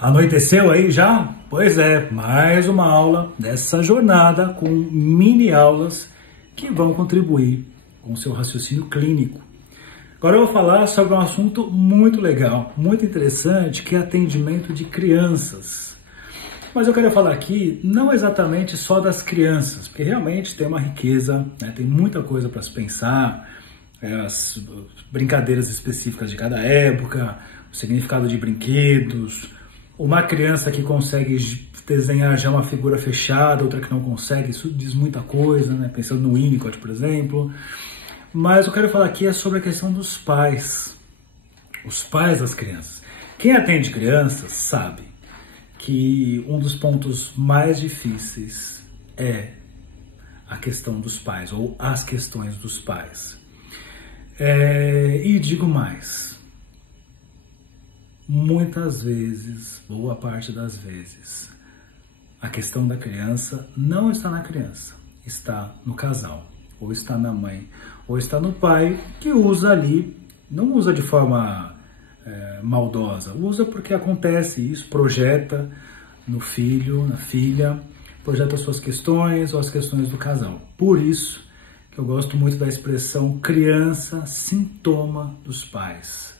Anoiteceu aí já? Pois é, mais uma aula dessa jornada com mini aulas que vão contribuir com o seu raciocínio clínico. Agora eu vou falar sobre um assunto muito legal, muito interessante, que é atendimento de crianças. Mas eu quero falar aqui não exatamente só das crianças, porque realmente tem uma riqueza, né? Tem muita coisa para se pensar, as brincadeiras específicas de cada época, o significado de brinquedos, uma criança que consegue desenhar já uma figura fechada, outra que não consegue, isso diz muita coisa, né? Pensando no Winnicott, por exemplo. Mas eu quero falar aqui é sobre a questão dos pais, os pais das crianças. Quem atende crianças sabe que um dos pontos mais difíceis é a questão dos pais, ou as questões dos pais. E digo mais, muitas vezes, boa parte das vezes, a questão da criança não está na criança, está no casal, ou está na mãe, ou está no pai, que usa ali, não usa de forma maldosa, usa porque acontece isso, projeta no filho, na filha, projeta as suas questões ou as questões do casal. Por isso que eu gosto muito da expressão criança sintoma dos pais.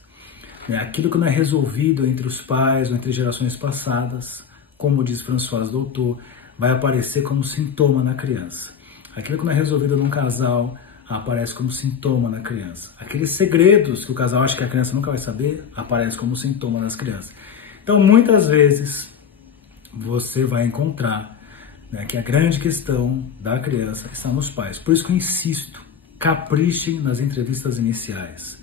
Aquilo que não é resolvido entre os pais ou entre gerações passadas, como diz François Doutor, vai aparecer como sintoma na criança. Aquilo que não é resolvido num casal aparece como sintoma na criança. Aqueles segredos que o casal acha que a criança nunca vai saber, aparece como sintoma nas crianças. Então, muitas vezes, você vai encontrar, né, que a grande questão da criança está nos pais. Por isso que eu insisto, caprichem nas entrevistas iniciais.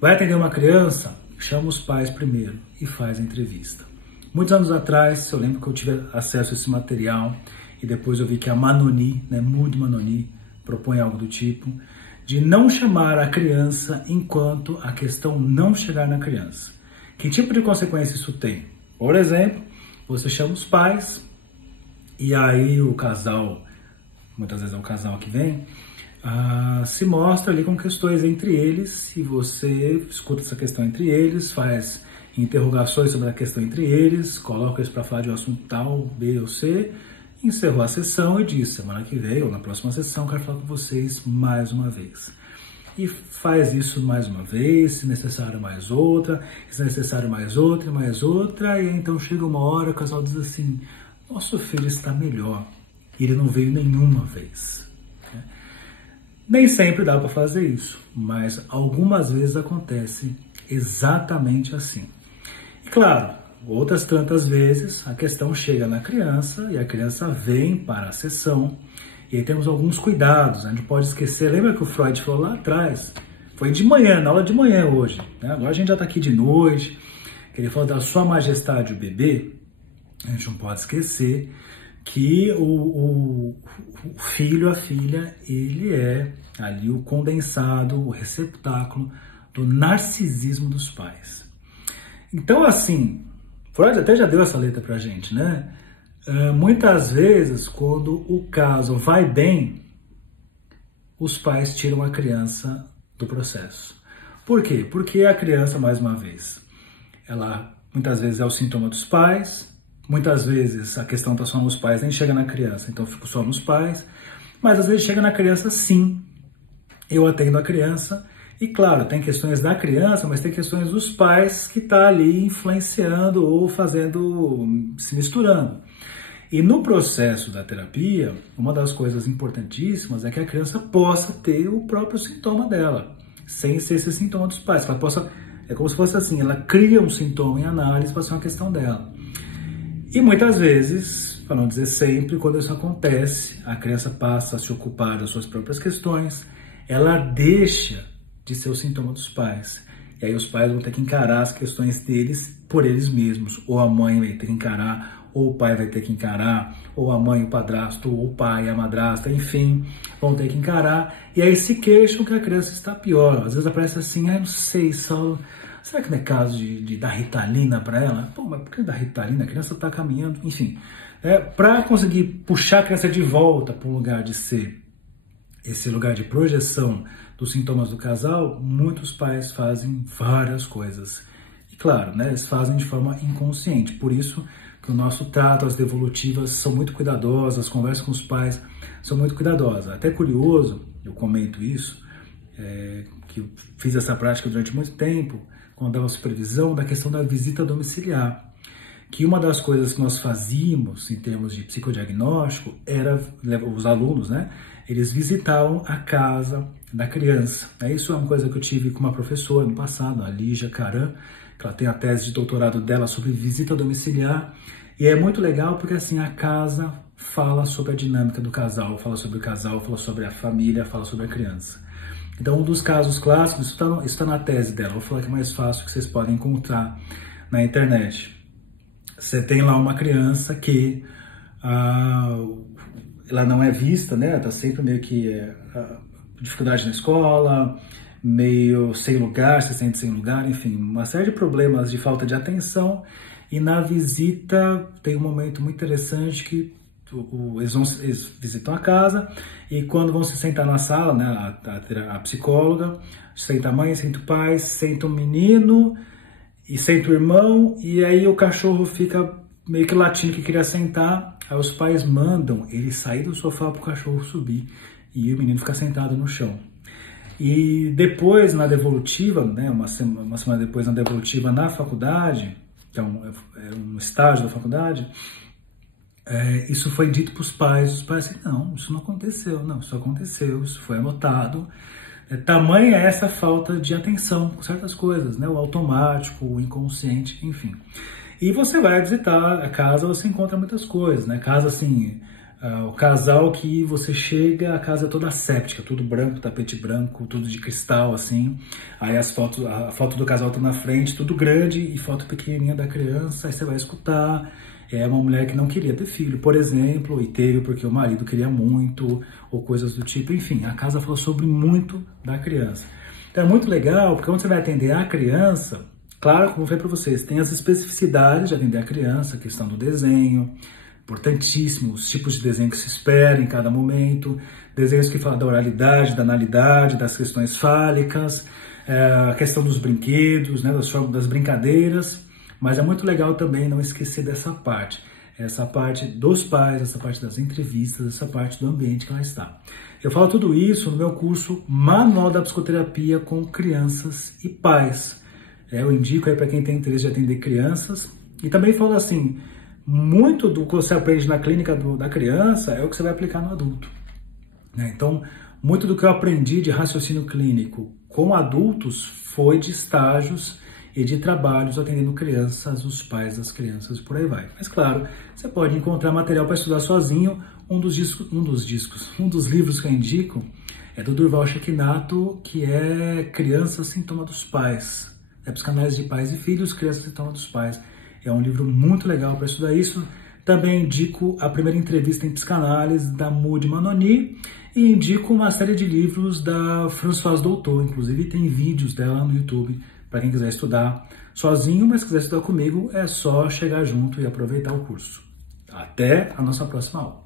Vai atender uma criança? Chama os pais primeiro e faz a entrevista. Muitos anos atrás, eu lembro que eu tive acesso a esse material e depois eu vi que a Manoni, né, Mood Manoni, propõe algo do tipo de não chamar a criança enquanto a questão não chegar na criança. Que tipo de consequência isso tem? Por exemplo, você chama os pais e aí o casal, muitas vezes é o casal que vem, se mostra ali com questões entre eles, e você escuta essa questão entre eles, faz interrogações sobre a questão entre eles, coloca eles para falar de um assunto tal, B ou C, encerrou a sessão e diz, semana que vem ou na próxima sessão quero falar com vocês mais uma vez. E faz isso mais uma vez, se necessário mais outra, se necessário mais outra, e aí, então chega uma hora o casal diz assim, nosso filho está melhor, e ele não veio nenhuma vez. Nem sempre dá para fazer isso, mas algumas vezes acontece exatamente assim. E claro, outras tantas vezes a questão chega na criança e a criança vem para a sessão e aí temos alguns cuidados, né? A gente pode esquecer, lembra que o Freud falou lá atrás, foi de manhã, na aula de manhã hoje, né? Agora a gente já está aqui de noite, ele falou da Sua Majestade o bebê, a gente não pode esquecer que o filho, a filha, ele é ali o condensado, o receptáculo do narcisismo dos pais. Então, assim, Freud até já deu essa letra pra gente, né? Muitas vezes, quando o caso vai bem, os pais tiram a criança do processo. Por quê? Porque a criança, mais uma vez, ela muitas vezes é o sintoma dos pais, muitas vezes a questão está só nos pais, nem chega na criança, então fico só nos pais, mas às vezes chega na criança sim, eu atendo a criança, e claro, tem questões da criança, mas tem questões dos pais que tá ali influenciando ou fazendo, se misturando. E no processo da terapia, uma das coisas importantíssimas é que a criança possa ter o próprio sintoma dela, sem ser esse sintoma dos pais, que ela possa, é como se fosse assim, ela cria um sintoma em análise para ser uma questão dela. E muitas vezes, para não dizer sempre, quando isso acontece, a criança passa a se ocupar das suas próprias questões, ela deixa de ser o sintoma dos pais. E aí os pais vão ter que encarar as questões deles por eles mesmos. Ou a mãe vai ter que encarar, ou o pai vai ter que encarar, ou a mãe, o padrasto, ou o pai, a madrasta, enfim, vão ter que encarar. E aí se queixam que a criança está pior. Às vezes aparece assim, não sei, Saulo, será que não é caso de dar Ritalina para ela? Pô, mas por que dar Ritalina? A criança está caminhando, enfim. Para conseguir puxar a criança de volta para o lugar de ser esse lugar de projeção dos sintomas do casal, muitos pais fazem várias coisas. E claro, né, eles fazem de forma inconsciente, por isso que o nosso trato, as devolutivas são muito cuidadosas, as conversas com os pais são muito cuidadosas. Até curioso, eu comento isso, que eu fiz essa prática durante muito tempo, quando dava supervisão, da questão da visita domiciliar. Que uma das coisas que nós fazíamos em termos de psicodiagnóstico era, os alunos, né, eles visitavam a casa da criança. Isso é uma coisa que eu tive com uma professora no passado, a Lígia Caran, que ela tem a tese de doutorado dela sobre visita domiciliar, e é muito legal porque assim a casa fala sobre a dinâmica do casal, fala sobre o casal, fala sobre a família, fala sobre a criança. Então um dos casos clássicos, isso está na tese dela, vou falar que é mais fácil, que vocês podem encontrar na internet. Você tem lá uma criança que ela não é vista, né? Tá sempre meio que dificuldade na escola, meio sem lugar, se sente sem lugar, enfim, uma série de problemas de falta de atenção. E na visita tem um momento muito interessante que eles visitam a casa e quando vão se sentar na sala, né? A psicóloga senta a mãe, senta o pai, senta o menino e senta o irmão, e aí o cachorro fica meio que latindo que queria sentar, aí os pais mandam ele sair do sofá para o cachorro subir, e o menino fica sentado no chão. E depois, na devolutiva, né, uma semana depois, na devolutiva na faculdade, que é um estágio da faculdade, isso foi dito para os pais assim, não, isso não aconteceu, não, isso aconteceu, isso foi anotado. Tamanha é essa falta de atenção com certas coisas, né? O automático, o inconsciente, enfim. E você vai visitar a casa, você encontra muitas coisas, né? Casa assim, o casal que você chega, a casa é toda asséptica, tudo branco, tapete branco, tudo de cristal, assim. Aí a foto do casal tá na frente, tudo grande, e foto pequenininha da criança, aí você vai escutar. É uma mulher que não queria ter filho, por exemplo, e teve porque o marido queria muito, ou coisas do tipo. Enfim, a casa fala sobre muito da criança. Então é muito legal, porque quando você vai atender a criança, claro, como eu falei para vocês, tem as especificidades de atender a criança, a questão do desenho, importantíssimo, os tipos de desenho que se espera em cada momento, desenhos que falam da oralidade, da analidade, das questões fálicas, a questão dos brinquedos, né, das brincadeiras. Mas é muito legal também não esquecer dessa parte. Essa parte dos pais, essa parte das entrevistas, essa parte do ambiente que ela está. Eu falo tudo isso no meu curso Manual da Psicoterapia com Crianças e Pais. Eu indico aí para quem tem interesse de atender crianças. E também falo assim, muito do que você aprende na clínica da criança é o que você vai aplicar no adulto. Então, muito do que eu aprendi de raciocínio clínico com adultos foi de estágios e de trabalhos atendendo crianças, os pais das crianças, por aí vai. Mas claro, você pode encontrar material para estudar sozinho. Um dos livros que eu indico é do Durval Chequinato, que é Criança Sintoma dos Pais. É Psicanálise de Pais e Filhos, Criança Sintoma dos Pais. É um livro muito legal para estudar isso. Também indico a primeira entrevista em psicanálise da Maud Manoni e indico uma série de livros da Françoise Doutor. Inclusive tem vídeos dela no YouTube para quem quiser estudar sozinho, mas quiser estudar comigo, é só chegar junto e aproveitar o curso. Até a nossa próxima aula.